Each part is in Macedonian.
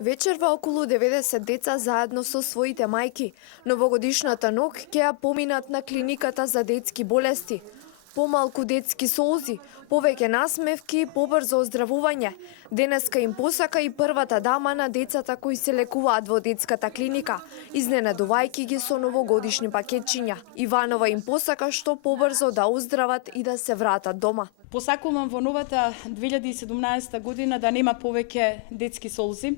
Вечерва околу 90 деца заедно со своите мајки новогодишната ног ќе ја поминат на клиниката за детски болести. Помалку детски солзи, повеќе насмевки и побрзо оздравување. Денеска им посака и првата дама на децата кои се лекуваат во детската клиника, изненадувајќи ги со новогодишни пакетчиња. Иванова им посака што побрзо да оздрават и да се вратат дома. Посакувам во новата 2017 година да нема повеќе детски солзи,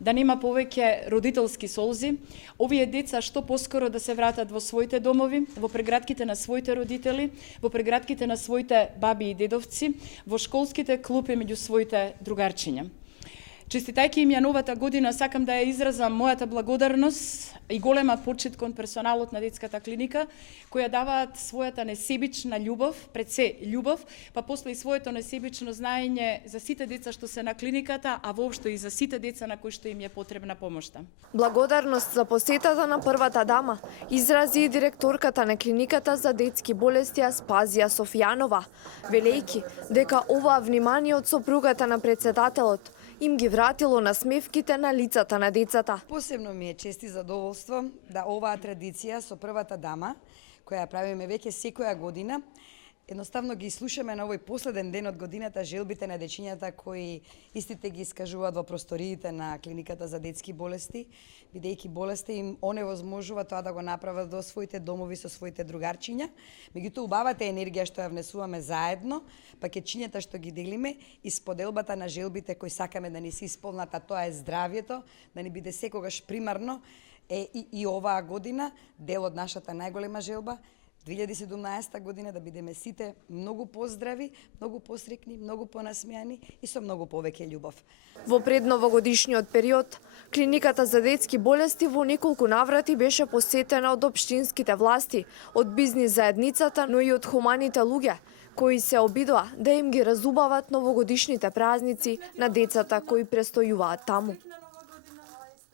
да нема повеќе родителски солзи. Овие деца што поскоро да се вратат во своите домови, во прегратките на своите родители, во прегратките на своите баби и дедовци, во школските клупи меѓу своите другарчиња. Честитајќи им ја новата година, сакам да ја изразам мојата благодарност и голема почит кон персоналот на детската клиника, која даваат својата несебична љубов, пред се љубов, па после и своето несебично знаење за сите деца што се на клиниката, а воопшто и за сите деца на кои што им е потребна помошта. Благодарност за посетата на првата дама изрази и директорката на клиниката за детски болести Аспазија Софијанова, велејќи дека оваа внимание од сопругата на председателот им ги вратило насмевките на лицата на децата. Посебно ми е чест и задоволство да оваа традиција со првата дама, која ја правиме веќе секоја година, едноставно ги слушаме на овој последен ден од годината желбите на дечињата кои истите ги искажуваат во просториите на клиниката за детски болести, бидејќи болести им оневозможува тоа да го направат до своите домови со своите другарчиња. Меѓутоа убавата енергија што ја внесуваме заедно, пакетчињата што ги делиме и споделбата на желбите кои сакаме да ни се исполнат, а тоа е здравјето, да ни биде секогаш примарно, е и оваа година дел од нашата најголема желба 2017 година да бидеме сите многу поздрави, многу посрекни, многу понасмејани и со многу повеќе љубов. Во предновогодишниот период, клиниката за детски болести во неколку наврати беше посетена од општинските власти, од бизнис заедницата, но и од хуманите луѓе, кои се обидоа да им ги разубават новогодишните празници на децата кои престојуваат таму.